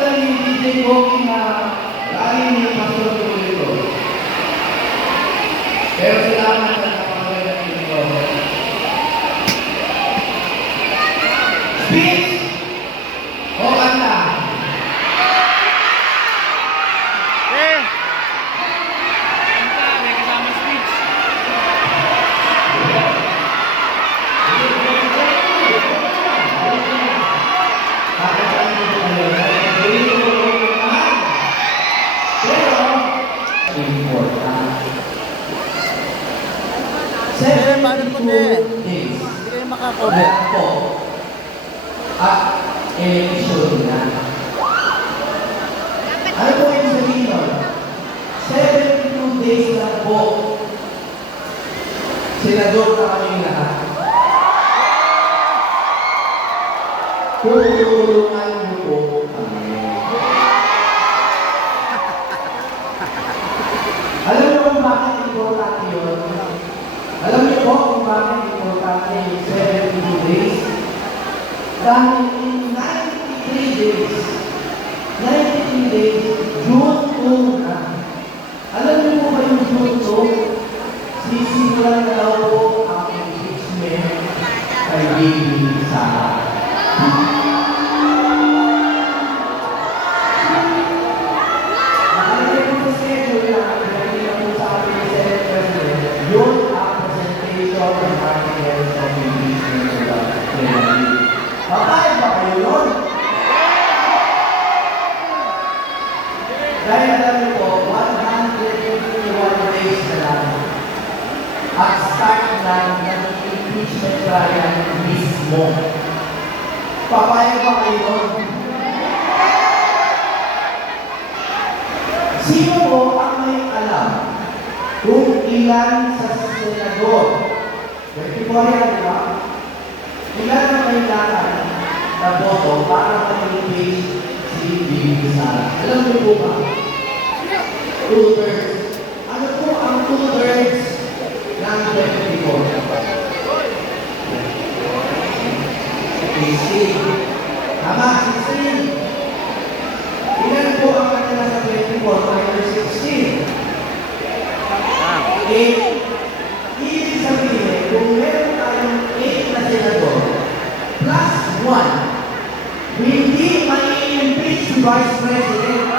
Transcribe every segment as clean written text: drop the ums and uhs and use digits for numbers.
na ni DJ Booking na lagi ni Pastor Tulito. Pero salamat sa napakaganda nito. Speech o kanta? May kasama speech. Paano po days. Hindi kayo makakover. Ayan po. At eleksyon na. Ano po yung sabihin nun? 72 days lang po. Senador na kami lahat. Tutulungan niyo po kami. Alam niyo kung bakit importante yun? Alam niyo po kung bakit importante yung 72 days? Dahil in 93 days, 93 days, June 2 na. Alam niyo po ba yung June 2? Sisimulan na daw po ang impeachment kay Bibi Sara. Nakalagay po sa schedule na pinagin na po sa ating Senate President, yun ang presentation ng articles of impeachment to the plenary. Papayag ba kayo yun? Dahil alam niyo po, 151 days na lang at start lang ng impeachment trial mismo. Papayag ba kayo yun? Sino po ang may alam kung ilan sa senador? 24 yan, di ba? Ilan ang kailangan na boto para mag-impeach si Bibi Sara? Alam niyo po ba? 2/3. Ano po ang 2/3 ng 24? 16. Tama, 16. Ilan po ang kanila sa 24 minus 16? 8. Ibig sabihin, kung meron tayong 8 na senador plus 1, hindi mai-impeach si Vice President.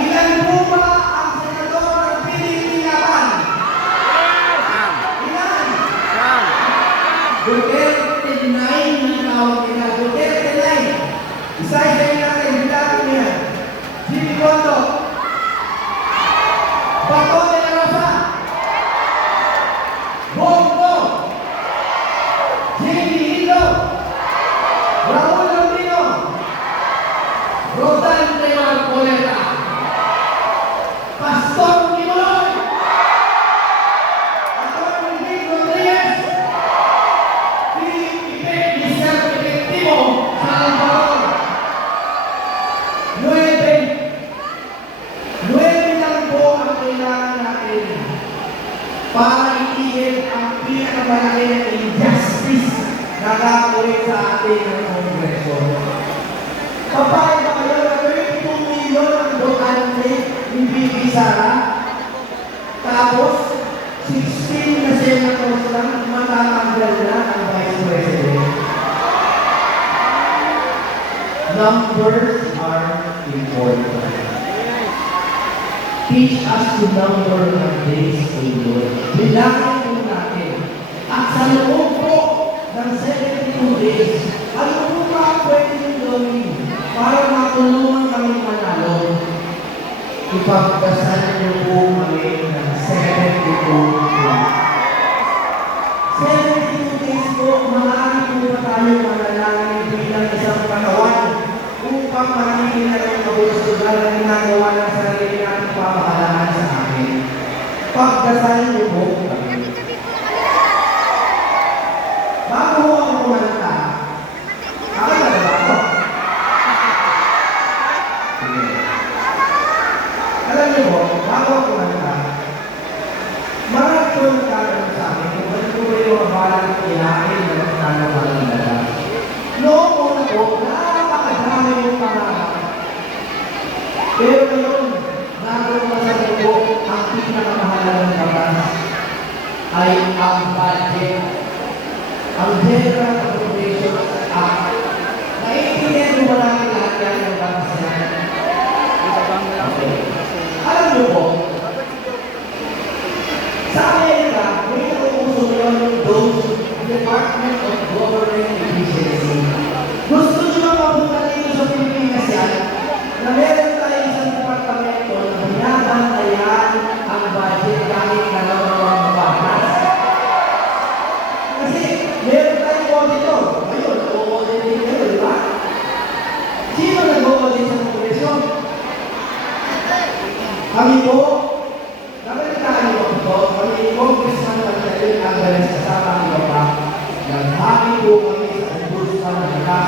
Ilan po ba ang senador ng Pilipinas? Ilan? Duterte 9 na tawag nila. Duterte 9. Isa-isayin natin, bilangin niya. Jimmy Bondo. Bato de la Rosa. Bongo. Jimmy Hilo. Raul Londino. Rodante Marcoleta. Pastor Quimoloy. Antonio Luis Rodríguez. Felipe Mister Efectivo Salvador. 9 lang po ang kailangan natin para itigil ang pinakamalaki na injustice na gagawin sa atin ng Kongreso. Papayag ba kayo na 32 milyon ang botante ni Bibi Sara? Tapos, 16 na senators lang matatanggal na ang Vice President. Numbers are important. Teach us to number the days, O Lord. Bilangin po natin. At sa loob po ng 72 days, ano po ba ang pwede nyo gawin para matulungan kami manalo? Ipagdasal niyo po kami ng 72 days. 72 days po, maaari po ba tayo manalangin bilang isang katawan upang marami na ng kabulusugan na ginagawa ng sarili natin pamahalaan sa amin. Pagdasal niyo po kami. Bago ako kumanta, akala ba ako? Alam niyo po, bago ako kumanta, marami po nagkaroon sa akin kung ano po yung mabalang kinain na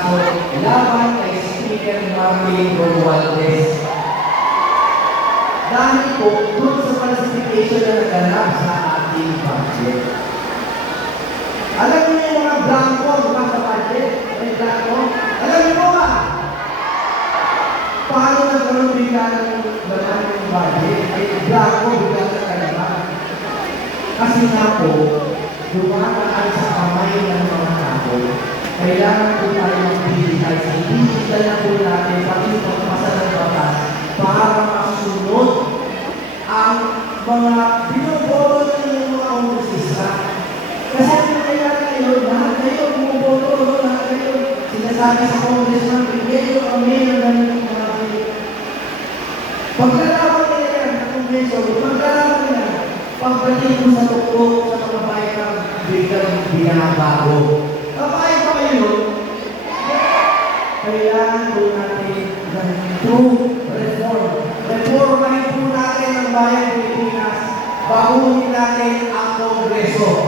kaso laban kay Speaker Marlene Romualdez. Dahil po, doon sa falsification na naganap sa ating budget. Alam niyo yung mga blanco bukas sa budget? May blanco? Alam niyo po ba? Paano nagkaroon bigla ng budget? Ay blanco bigla sa kalaban. Kasi nga po, dumataan sa kamay ng mga tao, kailangan po tayo mag-digitize. I-digital na po natin pati pagpasa ng batas para masunod ang mga binoboto ng mga kongresista. Kasi ano kaya kayo, lahat kayo, bumuboto, lahat kayo, sinasabi sa congressman, bigyan kami ng ganun mga pagkalaman nila yan, sa kongreso, pagkalaman nila, pagdating mo sa tuktok sa mga bayan ng biglang binabago. Kapayag pa kayo, kailangan po natin ng true reform. Reformahin po natin ang bayan ng Pilipinas. Baguhin natin ang Kongreso.